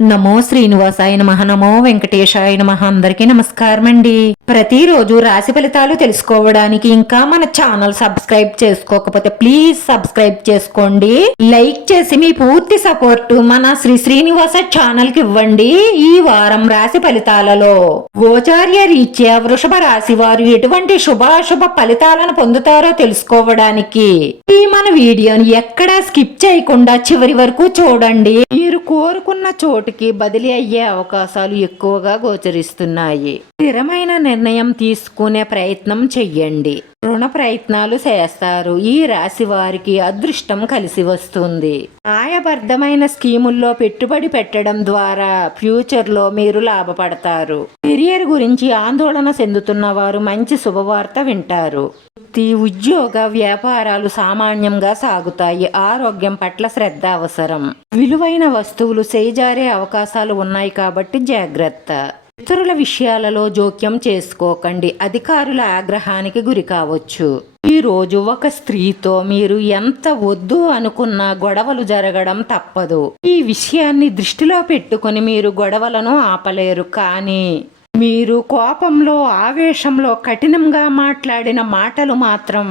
నమో శ్రీనివాసాయ నమః, నమో వెంకటేశాయ నమః. అందరికీ నమస్కారం అండి. ప్రతిరోజు రాశి ఫలితాలు తెలుసుకోవడానికి ఇంకా మన ఛానల్ సబ్స్క్రైబ్ చేసుకోకపోతే ప్లీజ్ సబ్స్క్రైబ్ చేసుకోండి. లైక్ చేసి మీ పూర్తి సపోర్ట్ మన శ్రీనివాస ఛానల్ కి ఇవ్వండి. ఈ వారం రాశి ఫలితాలలో గోచార్య రీత్యా వృషభ రాశి వారు ఎటువంటి శుభాశుభ ఫలితాలను పొందుతారో తెలుసుకోవడానికి ఈ మన వీడియోని ఎక్కడా స్కిప్ చేయకుండా చివరి వరకు చూడండి. మీరు కోరుకున్న చోటుకి బదిలీ అయ్యే అవకాశాలు ఎక్కువగా గోచరిస్తున్నాయి. స్థిరమైన నిర్ణయం తీసుకునే ప్రయత్నం చెయ్యండి. రుణ ప్రయత్నాలు చేస్తారు. ఈ రాశి వారికి అదృష్టం కలిసి వస్తుంది. న్యాయబద్ధమైన స్కీముల్లో పెట్టుబడి పెట్టడం ద్వారా ఫ్యూచర్ లో మీరు లాభపడతారు. కెరియర్ గురించి ఆందోళన చెందుతున్న వారు మంచి శుభవార్త వింటారు. ఉద్యోగ వ్యాపారాలు సామాన్యంగా సాగుతాయి. ఆరోగ్యం పట్ల శ్రద్ధ అవసరం. విలువైన వస్తువులు చేజారే అవకాశాలు ఉన్నాయి కాబట్టి జాగ్రత్త. ఇతరుల విషయాలలో జోక్యం చేసుకోకండి. అధికారుల ఆగ్రహానికి గురి కావచ్చు. ఈ రోజు ఒక స్త్రీతో మీరు ఎంత వద్దు అనుకున్నా గొడవలు జరగడం తప్పదు. ఈ విషయాన్ని దృష్టిలో పెట్టుకుని మీరు గొడవలను ఆపలేరు. కానీ మీరు కోపంలో ఆవేశంలో కఠినంగా మాట్లాడిన మాటలు మాత్రం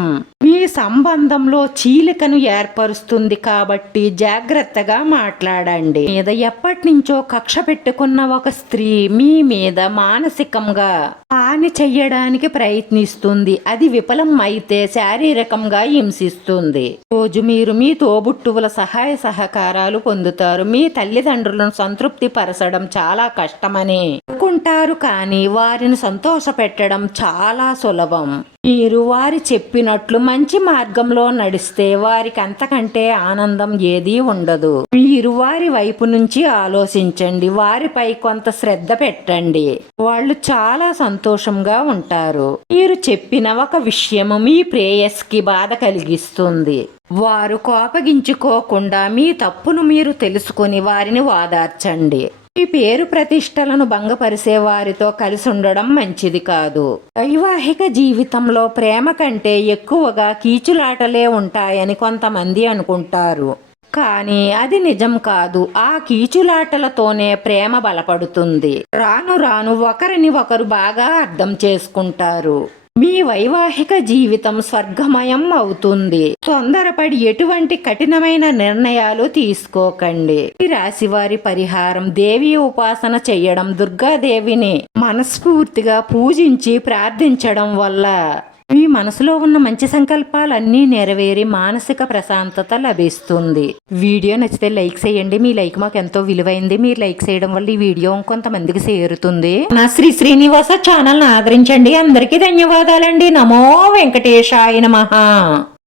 మీ సంబంధంలో చీలికను ఏర్పరుస్తుంది. కాబట్టి జాగ్రత్తగా మాట్లాడండి. మీద ఎప్పటి నుంచో కక్ష పెట్టుకున్న ఒక స్త్రీ మీ మీద మానసికంగా హాని చెయ్యడానికి ప్రయత్నిస్తుంది. అది విఫలం అయితే శారీరకంగా హింసిస్తుంది. రోజు మీరు మీ తోబుట్టువుల సహాయ సహకారాలు పొందుతారు. మీ తల్లిదండ్రులను సంతృప్తి పరచడం చాలా కష్టమని అనుకుంటారు, కానీ వారిని సంతోష పెట్టడం చాలా సులభం. మీరు వారి చెప్పినట్లు మంచి మార్గంలో నడిస్తే వారికి అంతకంటే ఆనందం ఏదీ ఉండదు. మీరు వారి వైపు నుంచి ఆలోచించండి. వారిపై కొంత శ్రద్ధ పెట్టండి. వాళ్ళు చాలా సంతోషంగా ఉంటారు. మీరు చెప్పిన ఒక విషయం మీ ప్రేయస్కి బాధ కలిగిస్తుంది. వారు కోపగించుకోకుండా మీ తప్పును మీరు తెలుసుకుని వారిని ఓదార్చండి. మీ పేరు ప్రతిష్టలను భంగపరిచే వారితో కలిసి ఉండడం మంచిది కాదు. వైవాహిక జీవితంలో ప్రేమ కంటే ఎక్కువగా కీచులాటలే ఉంటాయని కొంతమంది అనుకుంటారు, కానీ అది నిజం కాదు. ఆ కీచులాటలతోనే ప్రేమ బలపడుతుంది. రాను రాను ఒకరిని ఒకరు బాగా అర్థం చేసుకుంటారు. మీ వైవాహిక జీవితం స్వర్గమయం అవుతుంది. తొందరపడి ఎటువంటి కఠినమైన నిర్ణయాలు తీసుకోకండి. ఈ రాశి వారి పరిహారం: దేవి ఉపాసన చెయ్యడం. దుర్గాదేవిని మనస్ఫూర్తిగా పూజించి ప్రార్థించడం వల్ల మీ మనసులో ఉన్న మంచి సంకల్పాలన్నీ నెరవేరి మానసిక ప్రశాంతత లభిస్తుంది. వీడియో నచ్చితే లైక్ చేయండి. మీ లైక్ మాకు ఎంతో విలువైంది. మీరు లైక్ చేయడం వల్ల ఈ వీడియో కొంతమందికి చేరుతుంది. నా శ్రీనివాస ఛానల్ ఆదరించండి. అందరికీ ధన్యవాదాలండి. నమో వెంకటేశాయ నమః.